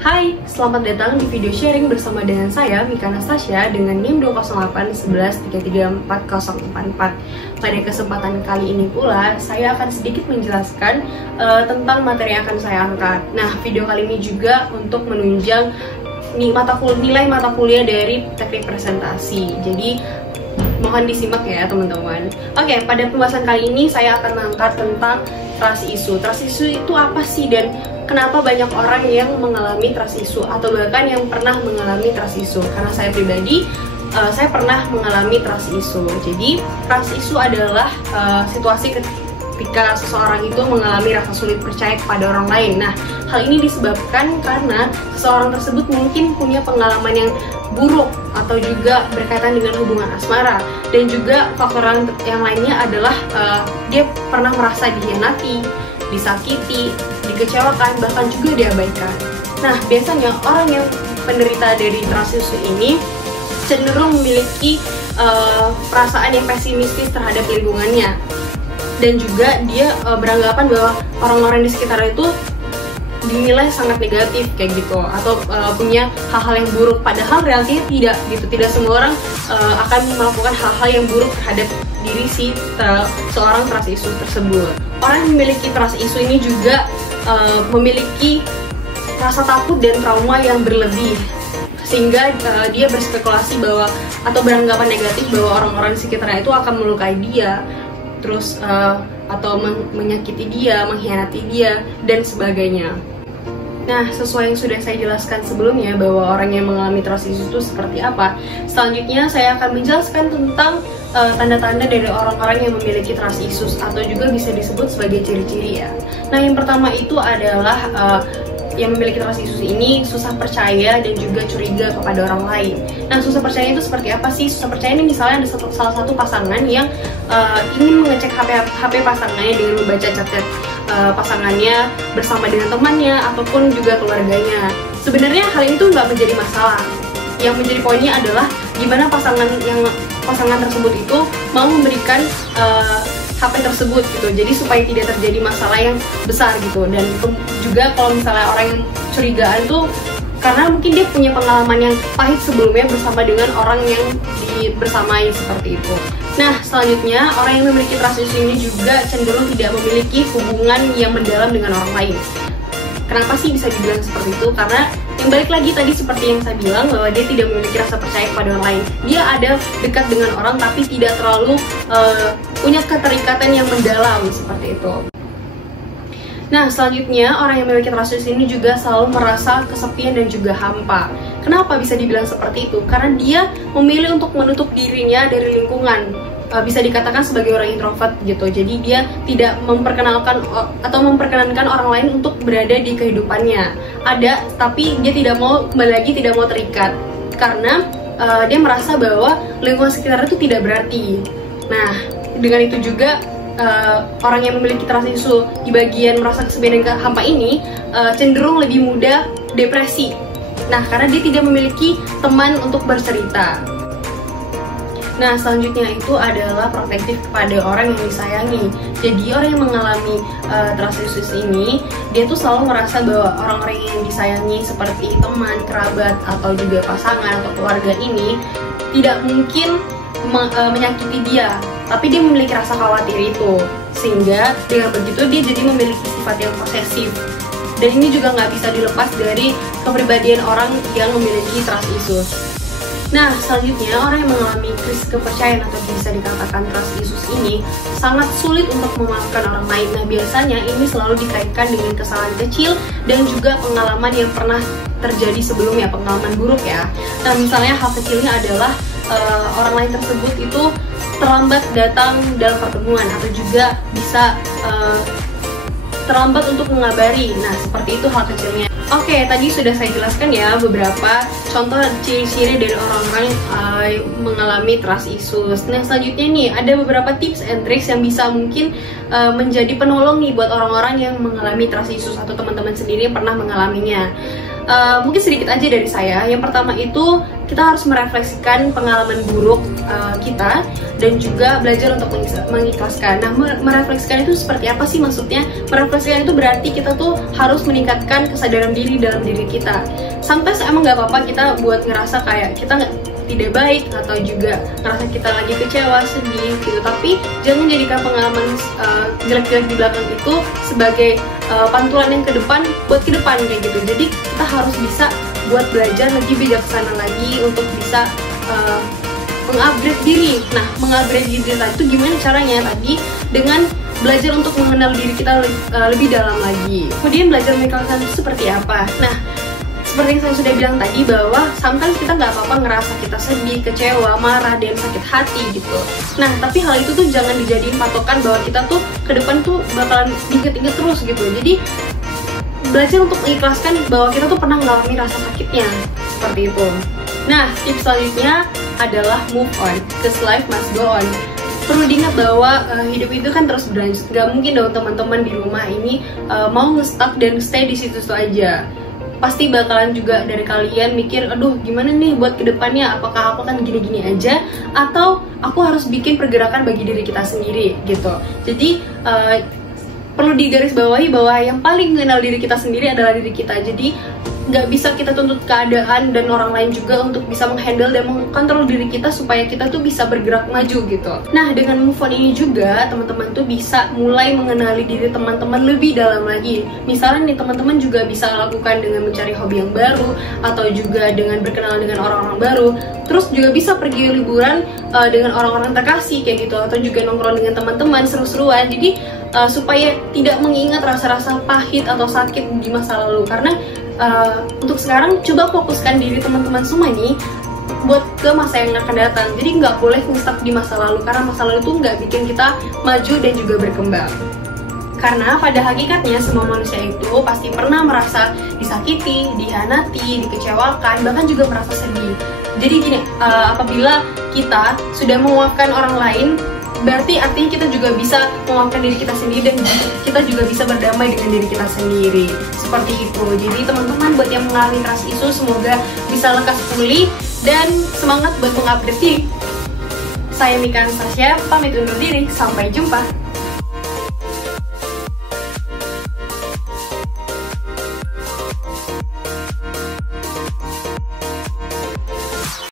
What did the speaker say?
Hai, selamat datang di video sharing bersama dengan saya, Mika Anastasia, dengan NIM 20811334044. Pada kesempatan kali ini pula, saya akan sedikit menjelaskan tentang materi yang akan saya angkat. Nah, video kali ini juga untuk menunjang nilai mata kuliah dari teknik presentasi. Jadi, mohon disimak ya teman-teman. Oke, pada pembahasan kali ini saya akan mengangkat tentang trust issue. Trust issue itu apa sih dan kenapa banyak orang yang mengalami trust issue atau bahkan yang pernah mengalami trust issue? Karena saya pribadi, saya pernah mengalami trust issue. Jadi, trust issue adalah situasi ketika seseorang itu mengalami rasa sulit percaya kepada orang lain. Nah, hal ini disebabkan karena seseorang tersebut mungkin punya pengalaman yang buruk atau juga berkaitan dengan hubungan asmara, dan juga faktor yang lainnya adalah dia pernah merasa dihianati, disakiti, dikecewakan, bahkan juga diabaikan. Nah, biasanya orang yang penderita dari trust issue ini cenderung memiliki perasaan yang pesimistis terhadap lingkungannya, dan juga dia beranggapan bahwa orang-orang di sekitar itu dinilai sangat negatif kayak gitu, atau punya hal-hal yang buruk, padahal realitinya tidak gitu. Tidak semua orang akan melakukan hal-hal yang buruk terhadap diri seorang trust issue tersebut. Orang yang memiliki trust issue ini juga memiliki rasa takut dan trauma yang berlebih, sehingga dia berspekulasi bahwa atau beranggapan negatif bahwa orang-orang di sekitarnya itu akan melukai dia, terus atau menyakiti dia, mengkhianati dia, dan sebagainya. Nah, sesuai yang sudah saya jelaskan sebelumnya bahwa orang yang mengalami trust issue itu seperti apa, selanjutnya saya akan menjelaskan tentang tanda-tanda dari orang-orang yang memiliki trust issues, atau juga bisa disebut sebagai ciri-ciri ya. Nah, yang pertama itu adalah yang memiliki trust issues ini susah percaya dan juga curiga kepada orang lain. Nah, susah percaya itu seperti apa sih? Susah percaya ini misalnya ada salah satu pasangan yang ingin mengecek HP pasangannya dengan membaca chat pasangannya bersama dengan temannya ataupun juga keluarganya. Sebenarnya hal itu nggak menjadi masalah. Yang menjadi poinnya adalah gimana pasangan tersebut itu mau memberikan HP tersebut gitu, jadi supaya tidak terjadi masalah yang besar gitu. Dan juga kalau misalnya orang yang curigaan tuh karena mungkin dia punya pengalaman yang pahit sebelumnya bersama dengan orang yang bersamai seperti itu. Nah, selanjutnya orang yang memiliki trust issue ini juga cenderung tidak memiliki hubungan yang mendalam dengan orang lain. Kenapa sih bisa dibilang seperti itu? Karena yang balik lagi tadi seperti yang saya bilang bahwa dia tidak memiliki rasa percaya kepada orang lain. Dia ada dekat dengan orang tapi tidak terlalu punya keterikatan yang mendalam seperti itu. Nah, selanjutnya orang yang memiliki trust issue ini juga selalu merasa kesepian dan juga hampa. Kenapa bisa dibilang seperti itu? Karena dia memilih untuk menutup dirinya dari lingkungan. Bisa dikatakan sebagai orang introvert gitu. Jadi dia tidak memperkenalkan atau memperkenankan orang lain untuk berada di kehidupannya. Ada, tapi dia tidak mau, kembali lagi tidak mau terikat. Karena dia merasa bahwa lingkungan sekitar itu tidak berarti. Nah, dengan itu juga orang yang memiliki trust issue di bagian merasa kesepian dan hampa ini cenderung lebih mudah depresi. Nah, karena dia tidak memiliki teman untuk bercerita. Nah, selanjutnya itu adalah protektif kepada orang yang disayangi. Jadi orang yang mengalami trust issues ini, dia tuh selalu merasa bahwa orang-orang yang disayangi seperti teman, kerabat, atau juga pasangan atau keluarga ini tidak mungkin menyakiti dia, tapi dia memiliki rasa khawatir itu, sehingga dengan begitu dia jadi memiliki sifat yang posesif. Dan ini juga nggak bisa dilepas dari kepribadian orang yang memiliki trust issues. Nah, selanjutnya orang yang mengalami krisis kepercayaan atau bisa dikatakan trust issues ini sangat sulit untuk memaafkan orang lain. Nah, biasanya ini selalu dikaitkan dengan kesalahan kecil dan juga pengalaman yang pernah terjadi sebelumnya, pengalaman buruk ya. Nah, misalnya hal kecilnya adalah orang lain tersebut itu terlambat datang dalam pertemuan, atau juga bisa terlambat untuk mengabari. Nah, seperti itu hal kecilnya. Oke, tadi sudah saya jelaskan ya beberapa contoh ciri-ciri dari orang-orang mengalami trust issues. Nah, selanjutnya nih ada beberapa tips and tricks yang bisa mungkin menjadi penolong nih buat orang-orang yang mengalami trust issues atau teman-teman sendiri yang pernah mengalaminya. mungkin sedikit aja dari saya. Yang pertama itu kita harus merefleksikan pengalaman buruk kita dan juga belajar untuk mengikhlaskan. Nah, merefleksikan itu seperti apa sih maksudnya? Merefleksikan itu berarti kita tuh harus meningkatkan kesadaran diri dalam diri kita. Sometimes emang nggak apa-apa kita buat ngerasa kayak kita tidak baik atau juga ngerasa kita lagi kecewa, sedih gitu. Tapi jangan jadikan pengalaman jelek-jelek di belakang itu sebagai pantulan yang ke depan buat ke depan kayak gitu. Jadi kita harus bisa buat belajar lebih bijaksana lagi untuk bisa mengupgrade diri. Nah, mengupgrade diri itu gimana caranya? Tadi dengan belajar untuk mengenal diri kita lebih dalam lagi. Kemudian belajar mengikhlaskan itu seperti apa? Nah, seperti yang saya sudah bilang tadi bahwa sometimes kita nggak apa-apa ngerasa kita sedih, kecewa, marah, dan sakit hati gitu. Nah, tapi hal itu tuh jangan dijadiin patokan bahwa kita tuh ke depan tuh bakalan diinget-inget terus gitu. Jadi belajar untuk mengikhlaskan bahwa kita tuh pernah mengalami rasa sakitnya, seperti itu. Nah, tips selanjutnya adalah move on, because life must go on. Perlu diingat bahwa hidup itu kan terus berlanjut. Gak mungkin dong teman-teman di rumah ini mau nge-stuck dan stay di situ-situ aja. Pasti bakalan juga dari kalian mikir, aduh gimana nih buat kedepannya, apakah aku kan gini-gini aja atau aku harus bikin pergerakan bagi diri kita sendiri gitu. Jadi perlu digarisbawahi bahwa yang paling mengenal diri kita sendiri adalah diri kita. Jadi nggak bisa kita tuntut keadaan dan orang lain juga untuk bisa menghandle dan mengkontrol diri kita supaya kita tuh bisa bergerak maju gitu. Nah, dengan move on ini juga teman-teman tuh bisa mulai mengenali diri teman-teman lebih dalam lagi. Misalnya nih teman-teman juga bisa lakukan dengan mencari hobi yang baru atau juga dengan berkenalan dengan orang-orang baru. Terus juga bisa pergi liburan dengan orang-orang terkasih kayak gitu, atau juga nongkrong dengan teman-teman seru-seruan. Jadi supaya tidak mengingat rasa-rasa pahit atau sakit di masa lalu. Karena untuk sekarang coba fokuskan diri teman-teman semua nih buat ke masa yang akan datang. Jadi nggak boleh nge-stuck di masa lalu, karena masa lalu itu nggak bikin kita maju dan juga berkembang. Karena pada hakikatnya semua manusia itu pasti pernah merasa disakiti, dihianati, dikecewakan, bahkan juga merasa sedih. Jadi gini, apabila kita sudah memaafkan orang lain, berarti artinya kita juga bisa memaafkan diri kita sendiri dan kita juga bisa berdamai dengan diri kita sendiri. Seperti itu. Jadi teman-teman buat yang mengalami trust issue semoga bisa lekas pulih dan semangat buat mengupdate diri. Saya Mika Anastasia, pamit undur diri. Sampai jumpa.